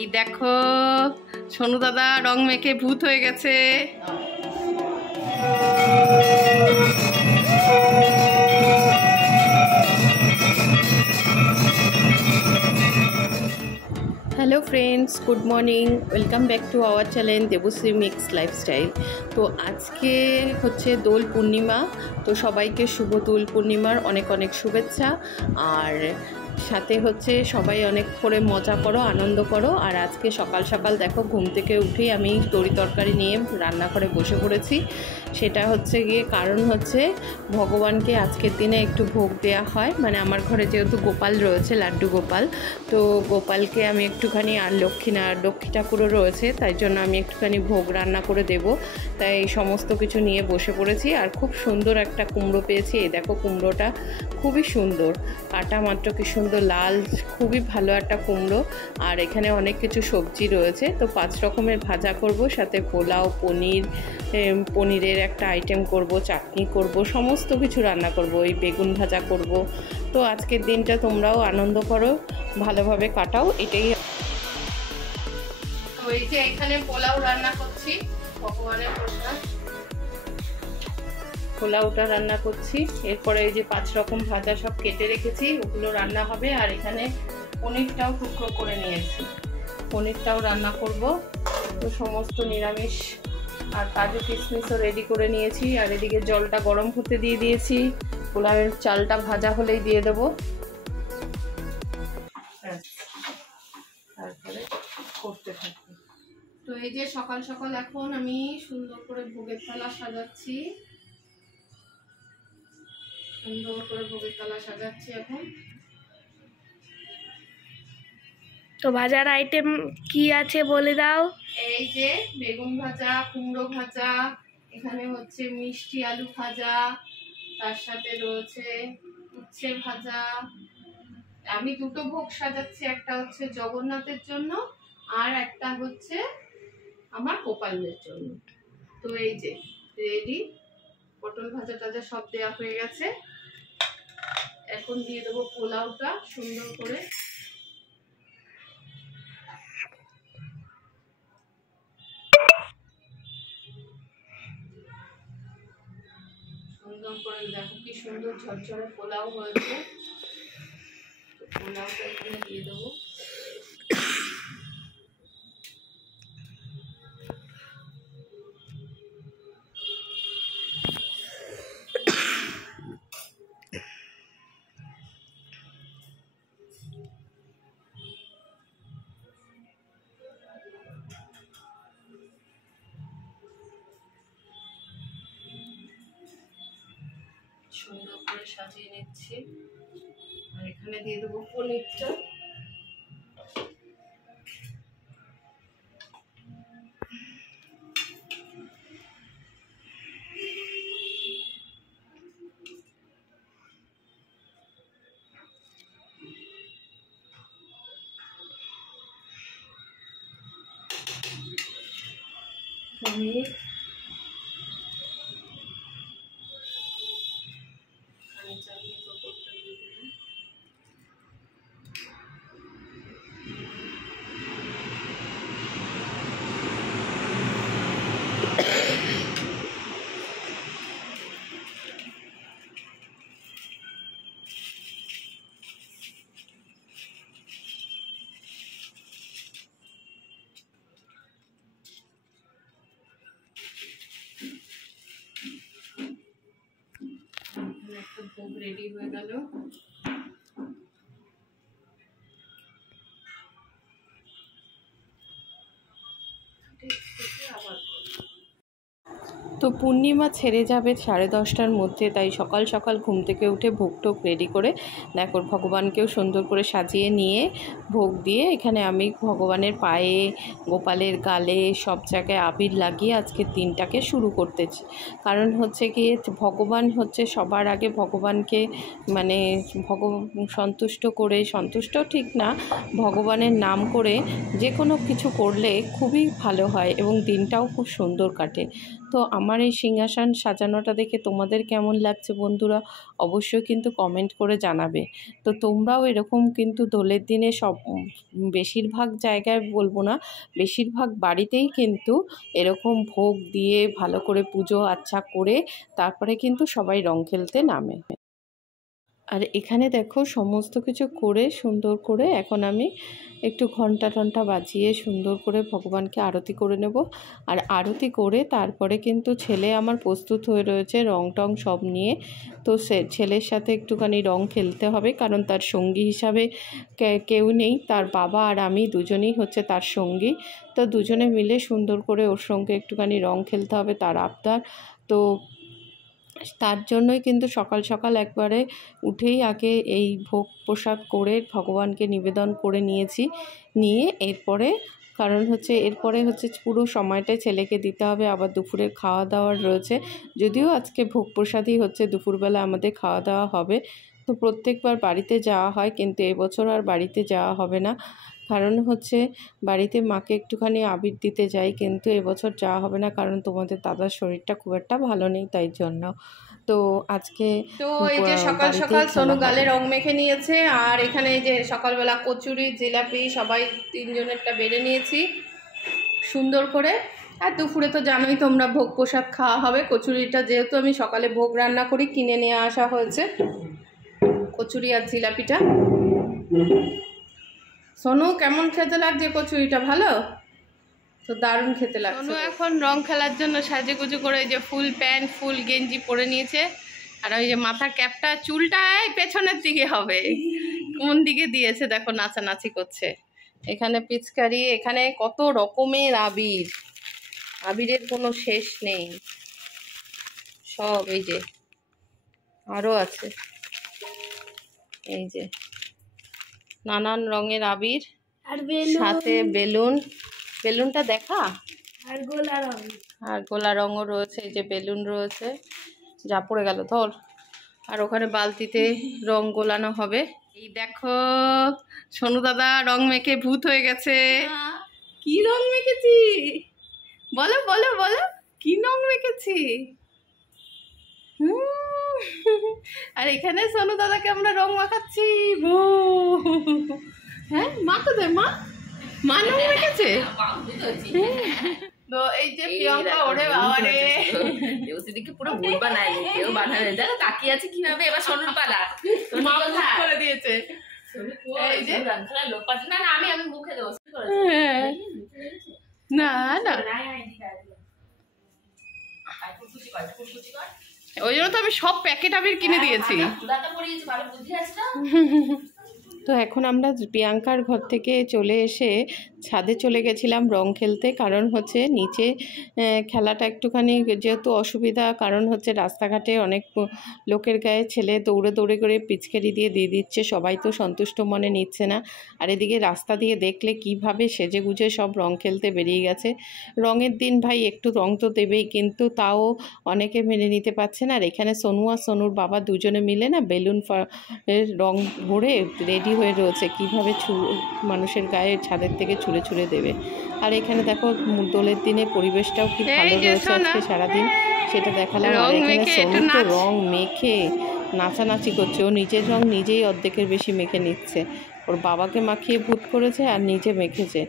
এই দেখো সোনু দাদা রং মেখে ভূত হয়ে গেছে। Hello friends, good morning, welcome back to our channel Debashree mix lifestyle. তো আজকে হচ্ছে দোল পূর্ণিমা, তো সবাইকে শুভ দোল পূর্ণিমার অনেক অনেক শুভেচ্ছা। আর সাথে হচ্ছে সবাই অনেক করে মজা করো, আনন্দ করো। আর আজকে সকাল সকাল দেখো ঘুম থেকে উঠেই আমি তরি তরকারি নিয়ে রান্না করে বসে পড়েছি। সেটা হচ্ছে গিয়ে কারণ হচ্ছে ভগবানকে আজকের দিনে একটু ভোগ দেওয়া হয়, মানে আমার ঘরে যেহেতু গোপাল রয়েছে, লাড্ডু গোপাল, তো গোপালকে আমি একটুখানি, আর লক্ষ্মী ঠাকুরও রয়েছে, তাই জন্য আমি একটুখানি ভোগ রান্না করে দেব। তাই সমস্ত কিছু নিয়ে বসে পড়েছি। আর খুব সুন্দর একটা কুমড়ো পেয়েছি। এই দেখো কুমড়োটা খুবই সুন্দর, কাটা মাত্র কি সুন্দর লাল, খুবই ভালো একটা কুমড়ো। আর এখানে অনেক কিছু সবজি রয়েছে, তো 5 রকমের ভাজা করব, সাথে পোলাও, পনিরের একটা আইটেম করব, চাটনি করব, সমস্ত কিছু রান্না করব, ওই বেগুন ভাজা করব। তো আজকের দিনটা তোমরাও আনন্দ করো, ভালোভাবে কাটাও, এটাই। তো এই যে এখানে পোলাও রান্না করছি, ভগবানের প্রসাদ, পোলাওটা রান্না করছি। এরপরে এই যে 5 রকম ভাজা সব কেটে রেখেছি, ওগুলো রান্না হবে। আর এখানে পনিরটাও টুকরো করে নিয়েছি, পনিরটাও রান্না করব। তো সমস্ত নিরামিষ। আর কাজু কিশমিশও রেডি করে নিয়েছি। আর এদিকে জলটা গরম হতে দিয়ে দিয়েছি, পোলাওয়ের চালটা ভাজা হলেই দিয়ে দেবো। তারপরে করতে থাকবো। তো এই যে সকাল সকাল এখন আমি সুন্দর করে ভোগের থালা সাজাচ্ছি, সুন্দর করে ভোগের থালা সাজাচ্ছি এখন। তো ভাজার আইটেম কি আছে বলে দাও। এই যে বেগুন ভাজা, কুমড়ো ভাজা, এখানে হচ্ছে মিষ্টি আলু ভাজা, তার সাথে রয়েছে উচ্ছে ভাজা। আমি দুটো ভোগ সাজাচ্ছি, একটা হচ্ছে জগন্নাথের জন্য আর একটা হচ্ছে আমার গোপালের জন্য। তো এই যে রেডি, পটল ভাজা টাজা সব দেওয়া হয়ে গেছে। এখন দিয়ে দেবো পোলাওটা সুন্দর করে। সুন্দর করে দেখো কি সুন্দর ঝরঝরে পোলাও হয়েছে। তো পোলাওটা এখানে দিয়ে দেবো। সুন্দর করে সাজিয়ে নিচ্ছি। আর এখানে দিয়ে দেবো পনিরটা। পনির একটা ভোগ রেডি হয়ে গেল। তো পূর্ণিমা ছেড়ে যাবে 10:30টার মধ্যে, তাই সকাল সকাল ঘুম থেকে উঠে ভোগ টোগ রেডি করে দেখো ভগবানকেও সুন্দর করে সাজিয়ে নিয়ে ভোগ দিয়ে এখানে আমি ভগবানের পায়ে, গোপালের গালে সব জায়গায় আবির লাগিয়ে আজকের দিনটাকে শুরু করতেছি। কারণ হচ্ছে কি, ভগবান হচ্ছে সবার আগে, ভগবানকে মানে সন্তুষ্ট করে, সন্তুষ্ট ঠিক না, ভগবানের নাম করে যে কোনো কিছু করলে খুবই ভালো হয় এবং দিনটাও খুব সুন্দর কাটে। তো আমার এই সিংহাসন সাজানোটা দেখে তোমাদের কেমন লাগছে বন্ধুরা অবশ্যই কিন্তু কমেন্ট করে জানাবে। তো তোমরাও এরকম কিন্তু দোলের দিনে সব বেশিরভাগ জায়গায় বলবো না, বেশিরভাগ বাড়িতেই কিন্তু এরকম ভোগ দিয়ে ভালো করে পুজো আচ্ছা করে তারপরে কিন্তু সবাই রং খেলতে নামে। আর এখানে দেখো সমস্ত কিছু করে সুন্দর করে এখন আমি একটু ঘন্টা টন্টা বাজিয়ে সুন্দর করে ভগবানকে আরতি করে নেব। আর আরতি করে তারপরে কিন্তু ছেলে আমার প্রস্তুত হয়ে রয়েছে রং টং সব নিয়ে। তো সে ছেলের সাথে একটুখানি রং খেলতে হবে, কারণ তার সঙ্গী হিসাবে কেউ নেই, তার বাবা আর আমি দুজনেই হচ্ছে তার সঙ্গী। তো দুজনে মিলে সুন্দর করে ওর সঙ্গে একটুখানি রং খেলতে হবে, তার আবদার। তো তার জন্যই কিন্তু সকাল সকাল একবারে উঠেই আগে এই ভোগ প্রসাদ করে ভগবানকে নিবেদন করে নিয়ে এরপরে কারণ হচ্ছে এরপরে হচ্ছে পুরো সময়টাই ছেলেকে দিতে হবে, আবার দুপুরের খাওয়া দাওয়ার রয়েছে। যদিও আজকে ভোগ প্রসাদই হচ্ছে দুপুরবেলা আমাদের খাওয়া দাওয়া হবে। তো প্রত্যেকবার বাড়িতে যাওয়া হয়, কিন্তু এবছর আর বাড়িতে যাওয়া হবে না, কারণ হচ্ছে বাড়িতে মাকে একটুখানি আবির দিতে যাই, কিন্তু এবছর যাওয়া হবে না, কারণ তোমাদের দাদার শরীরটা খুব একটা ভালো নেই, তাই জন্য। তো আজকে তো এই যে সকাল সকাল সোনু গালে রং মেখে নিয়েছে, আর এখানে এই যে সকালবেলা কচুরি জিলাপি সবাই তিনজনেরটা বেড়ে নিয়েছি সুন্দর করে। আর দুপুরে তো জানোই তোমরা ভোগ প্রসাদ খাওয়া হবে। কচুরিটা যেহেতু আমি সকালে ভোগ রান্না করি কিনে নিয়ে আসা হয়েছে, কচুরি আর জিলাপিটা। সোনু কেমন খেতে লাগছে কচুরিটা? ভালো তো, দারুণ খেতে লাগছে। সোনু এখন রং খেলার জন্য সাজেগুজু করে যে ফুল প্যান্ট ফুল গেঞ্জি পরে নিয়েছে, আর ওই যে মাথার ক্যাপটা চুলটা পেছনের দিকে হবে, কোন দিকে দিয়েছে দেখো, নাচানাচি করছে। এখানে পিচকারি, এখানে কত রকমের আবির, আবিরের কোনো শেষ নেই সব। এই যে আরও আছে, এই যে নানান রঙের আবির, আর সাথে বেলুন, বেলুনটা দেখা, আর গোলা রং, আর গোলা রঙও রয়েছে। এই যে বেলুন রয়েছে, যা পড়ে গেল ধর। আর ওখানে বালতিতে রং গোলানো হবে। এই দেখো সোনু দাদা রং মেখে ভূত হয়ে গেছে। কি রং মেখেছি বলো বলো বলো, কি রং মেখেছি? আর এখানে সোনু দাদাকে আমরা রং মাখাচ্ছি। হ্যাঁ মা কোথায়? মা মা রং মেখেছে। তো এই যে প্রিয়ঙ্কা, ওরে বাবা রে, দেবশ্রীদিকে পুরো ভুল বানায়, কেউ বানায়। দেখো তাকিয়ে আছে কিভাবে, এবার সোনুর পালা। মা করে দিয়েছে। এই যে লোক পাচ্ছে না, আমি মুখে দেবো। না না, ওই জন্য তো আমি সব প্যাকেট আবির কিনে দিয়েছি। তো এখন আমরা প্রিয়াঙ্কার ঘর থেকে চলে এসে ছাদে চলে গেছিলাম রং খেলতে, কারণ হচ্ছে নিচে খেলাটা একটুখানি যেহেতু অসুবিধা, কারণ হচ্ছে রাস্তাঘাটে অনেক লোকের গায়ে ছেলে দৌড়ে দৌড়ে করে পিচকারি দিয়ে দিচ্ছে, সবাই তো সন্তুষ্ট মনে নিচ্ছে না। আর এদিকে রাস্তা দিয়ে দেখলে কিভাবে সেজে গুজে সব রং খেলতে বেরিয়ে গেছে। রঙের দিন ভাই একটু রং তো দেবেই, কিন্তু তাও অনেকে মেনে নিতে পারছে না। আর এখানে সোনু আর সোনুর বাবা দুজনে মিলে না বেলুন রং ভরে রেডি হয়ে রয়েছে, কিভাবে মানুষের গায়ে ছাদের থেকে ছুঁড়ে ছুঁড়ে দেবে। আর এখানে দেখো দোলের দিনে পরিবেশটাও কি ভালো রয়েছে আজকে সারাদিন, সেটা দেখালাম। আর এখানে সোনু তো রং মেখে নাচানাচি করছে, ও নিজের রং নিজেই অর্ধেকের বেশি মেখে নিচ্ছে। ওর বাবাকে মাখিয়ে ভূত করেছে আর নিজে মেখেছে,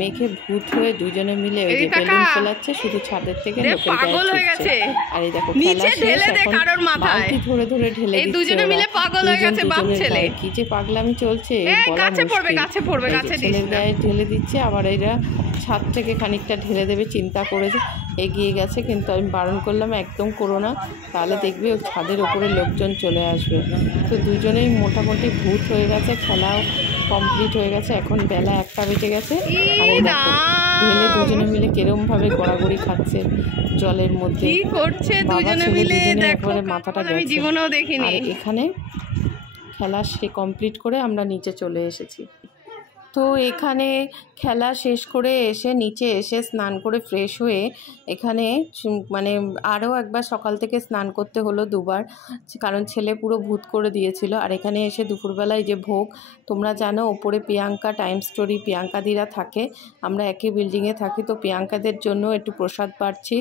মেখে ভূত হয়ে দুজনে মিলে ওই যে বেলুন ফেলাচ্ছে শুধু ছাদের থেকে লোকের গায়ে ছুটছে। আর এই দেখো খেলা শেষ, এখন বালতি ধরে ধরে ঢেলে দিচ্ছে দুজনে মিলে, পাগল হয়ে গেছে বাপ ছেলে। কি যে পাগলামি চলছে বলা মুশকিল। ছেলের গায়ে ঢেলে দিচ্ছে, আবার এরা ছাদ থেকে খানিকটা ঢেলে দেবে চিন্তা করেছে, এগিয়ে গেছে। কিন্তু আমি বারণ করলাম একদম করো না, তাহলে দেখবে ওই ছাদের ওপরে লোকজন চলে আসবে। তো দুজনেই মোটামুটি ভূত হয়ে গেছে, খেলাও কমপ্লিট হয়ে গেছে। এখন বেলা 1টা বেজে গেছে, আর এই দেখো ঢেলে দুজনে মিলে কেরম ভাবে গড়াগড়ি খাচ্ছে জলের মধ্যে, কি করছে দুজনে মিলে একবারে মাথাটা গেছে। আমি জীবনেও দেখিনি। আর এখানে খেলা সে কমপ্লিট করে আমরা নিচে চলে এসেছি। তো এখানে খেলা শেষ করে এসে নিচে এসে স্নান করে ফ্রেশ হয়ে এখানে মানে আরও একবার সকাল থেকে স্নান করতে হলো দুবার, কারণ ছেলে পুরো ভূত করে দিয়েছিল। আর এখানে এসে দুপুরবেলায় যে ভোগ, তোমরা জানো ওপরে প্রিয়াঙ্কা টাইম স্টোরি প্রিয়াঙ্কাদিরা থাকে, আমরা একই বিল্ডিংয়ে থাকি, তো প্রিয়াঙ্কাদের জন্য একটু প্রসাদ পাচ্ছি।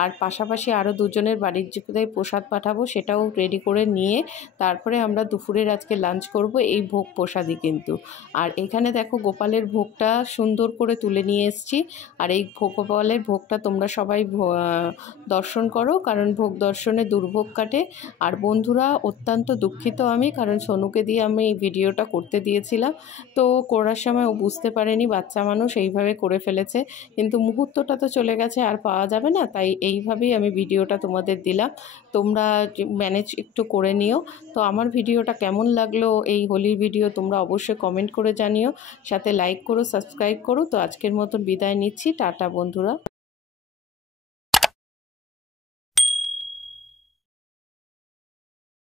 আর পাশাপাশি আরও দুজনের বাড়ির যেটাই প্রসাদ পাঠাবো সেটাও রেডি করে নিয়ে তারপরে আমরা দুপুরের আজকে লাঞ্চ করব এই ভোগ প্রসাদই কিন্তু। আর এখানে দেখো গোপালের ভোগটা সুন্দর করে তুলে নিয়ে এসেছি। আর এই গোপালের ভোগটা তোমরা সবাই দর্শন করো, কারণ ভোগ দর্শনে দুর্ভোগ কাটে। আর বন্ধুরা অত্যন্ত দুঃখিত আমি, কারণ সোনুকে দিয়ে আমি এই ভিডিওটা করতে দিয়েছিলাম, তো করার সময় ও বুঝতে পারেনি, বাচ্চা মানুষ এইভাবে করে ফেলেছে, কিন্তু মুহূর্তটা তো চলে গেছে আর পাওয়া যাবে না, তাই এইভাবেই আমি ভিডিওটা তোমাদের দিলাম, তোমরা ম্যানেজ একটু করে নিও। তো আমার ভিডিওটা কেমন লাগলো এই হোলির ভিডিও তোমরা অবশ্যই কমেন্ট করে জানিও, সাথে লাইক করো, সাবস্ক্রাইব করো। তো আজকের মতন বিদায় নিচ্ছি, টাটা বন্ধুরা।